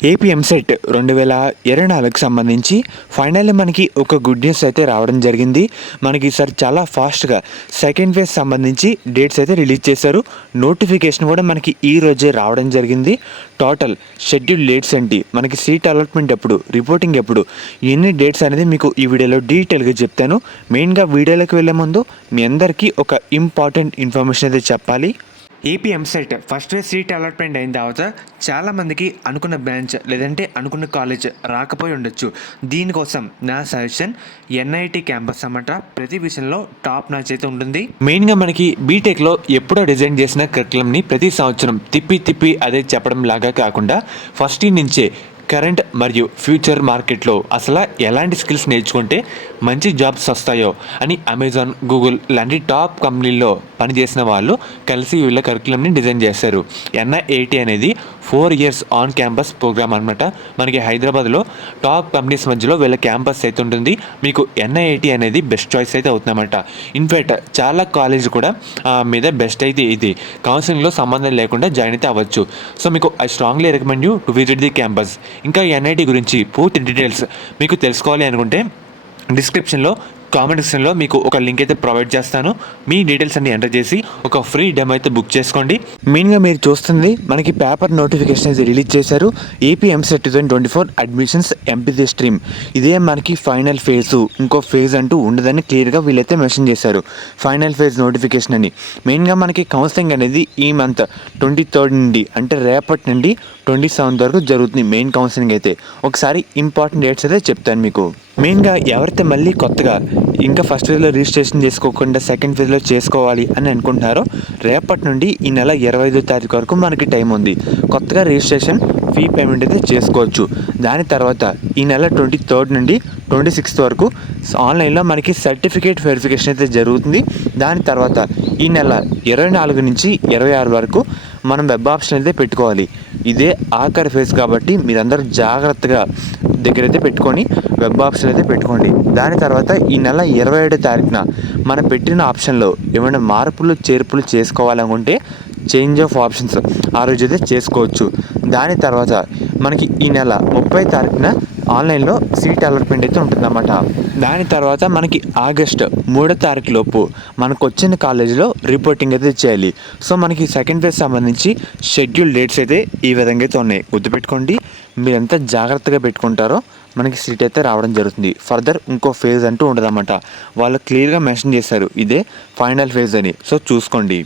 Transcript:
AP EAMCET 2024కి సంబంధించి finally మనకి ఒక గుడ్ న్యూస్ అయితే రావడం జరిగింది. మనకి ఈసారి చాలా ఫాస్ట్గా సెకండ్ ఫేజ్ సంబంధించి డేట్స్ అయితే రిలీజ్ చేశారు. నోటిఫికేషన్ కూడా మనకి ఈ రోజే రావడం జరిగింది. టోటల్ షెడ్యూల్ డేట్స్ ఏంటి, మనకి సీట్ అలాట్మెంట్ ఎప్పుడు, రిపోర్టింగ్ ఎప్పుడు, ఎన్ని డేట్స్ అనేది మీకు ఈ వీడియోలో డీటెయిల్గా చెప్తాను. మెయిన్గా వీడియోలోకి వెళ్ళే ముందు మీ అందరికీ ఒక ఇంపార్టెంట్ ఇన్ఫర్మేషన్ అయితే చెప్పాలి. AP EAMCET first phase seat allotment అయిన తర్వాత చాలామందికి అనుకున్న బ్రాంచ్ లేదంటే అనుకున్న కాలేజ్ రాకపోయి ఉండొచ్చు. దీనికోసం నా సజెషన్ ఎన్ఐటి క్యాంపస్ అన్నమాట. ప్రతి విషయంలో టాప్ నాచ్ అయితే ఉంటుంది. మెయిన్గా మనకి బీటెక్లో ఎప్పుడో డిజైన్ చేసిన కరికులంని ప్రతి సంవత్సరం తిప్పి అదే చెప్పడం లాగా కాకుండా ఫస్ట్ ఇయర్ నుంచే కరెంట్ మరియు ఫ్యూచర్ మార్కెట్లో అసలు ఎలాంటి స్కిల్స్ నేర్చుకుంటే మంచి జాబ్స్ వస్తాయో అని అమెజాన్, గూగుల్ లాంటి టాప్ కంపెనీల్లో పనిచేసిన వాళ్ళు కలిసి వీళ్ళ కరికులంని డిజైన్ చేశారు. ఎన్ఐఏటి అనేది 4 years ఆన్ క్యాంపస్ ప్రోగ్రామ్ అనమాట. మనకి హైదరాబాద్లో టాప్ కంపెనీస్ మధ్యలో వీళ్ళ క్యాంపస్ అయితే ఉంటుంది. మీకు ఎన్ఐఏటి అనేది బెస్ట్ చాయిస్ అయితే అవుతుందన్నమాట. ఇన్ఫ్యాక్ట్ చాలా కాలేజ్ కూడా మీద బెస్ట్ అయితే ఇది కౌన్సిలింగ్లో సంబంధం లేకుండా జాయిన్ అయితే అవ్వచ్చు. సో మీకు I strongly recommend you to visit the campus. ఇంకా ఎన్ఐటి గురించి పూర్తి డీటెయిల్స్ మీకు తెలుసుకోవాలి అనుకుంటే డిస్క్రిప్షన్లో కామెంట్ సెక్షన్లో మీకు ఒక లింక్ అయితే ప్రొవైడ్ చేస్తాను. మీ డీటెయిల్స్ అన్ని ఎంటర్ చేసి ఒక ఫ్రీ డెమో అయితే బుక్ చేసుకోండి. మెయిన్గా మీరు చూస్తుంది మనకి పేపర్ నోటిఫికేషన్ అయితే రిలీజ్ చేశారు. AP EAMCET 2024 admissions MPC stream. ఇదే మనకి ఫైనల్ ఫేజు, ఇంకో ఫేజ్ అంటూ ఉండదని క్లియర్గా వీళ్ళైతే మెన్షన్ చేశారు. ఫైనల్ ఫేజ్ నోటిఫికేషన్ అని. మెయిన్గా మనకి కౌన్సిలింగ్ అనేది ఈ మంత్ 23rd నుండి అంటే రేపటి నుండి 27th వరకు జరుగుతుంది. మెయిన్ కౌన్సిలింగ్ అయితే ఒకసారి ఇంపార్టెంట్ డేట్స్ అయితే చెప్తాను మీకు. మెయిన్గా ఎవరైతే మళ్ళీ కొత్తగా ఇంకా ఫస్ట్ ఫేజ్లో రిజిస్ట్రేషన్ చేసుకోకుండా సెకండ్ ఫేజ్లో చేసుకోవాలి అని అనుకుంటున్నారో రేపటి నుండి ఈ నెల 25వ తారీఖు వరకు మనకి టైం ఉంది. కొత్తగా రిజిస్ట్రేషన్ ఫీ పేమెంట్ అయితే చేసుకోవచ్చు. దాని తర్వాత ఈ నెల 23rd నుండి 26th వరకు ఆన్లైన్లో మనకి సర్టిఫికేట్ వెరిఫికేషన్ అయితే జరుగుతుంది. దాని తర్వాత ఈ నెల 24 నుంచి 26 వరకు మనం వెబ్ ఆప్షన్ అయితే పెట్టుకోవాలి. ఇదే ఆఖరి ఫేజ్ కాబట్టి మీరందరూ జాగ్రత్తగా దగ్గరైతే పెట్టుకొని వెబ్ ఆప్షన్ అయితే పెట్టుకోండి. దాని తర్వాత ఈ నెల 27వ తారీఖున మనం పెట్టిన ఆప్షన్లో ఏమైనా మార్పులు చేర్పులు చేసుకోవాలనుకుంటే చేంజ్ ఆఫ్ ఆప్షన్స్ ఆ రోజు అయితే చేసుకోవచ్చు. దాని తర్వాత మనకి ఈ నెల 30వ తారీఖున ఆన్లైన్లో సీట్ అలాట్మెంట్ అయితే ఉంటుందన్నమాట. దాని తర్వాత మనకి ఆగస్ట్ 3వ తారీఖు లోపు మనకు వచ్చిన కాలేజీలో రిపోర్టింగ్ అయితే చేయాలి. సో మనకి సెకండ్ ఫేజ్ సంబంధించి షెడ్యూల్ డేట్స్ అయితే ఈ విధంగా అయితే ఉన్నాయి. గుర్తుపెట్టుకోండి. మీరు ఎంత జాగ్రత్తగా పెట్టుకుంటారో మనకి సీట్ అయితే రావడం జరుగుతుంది. ఫర్దర్ ఇంకో ఫేజ్ అంటూ ఉండదన్నమాట. వాళ్ళు క్లియర్గా మెన్షన్ చేశారు ఇదే ఫైనల్ ఫేజ్ అని. సో చూసుకోండి.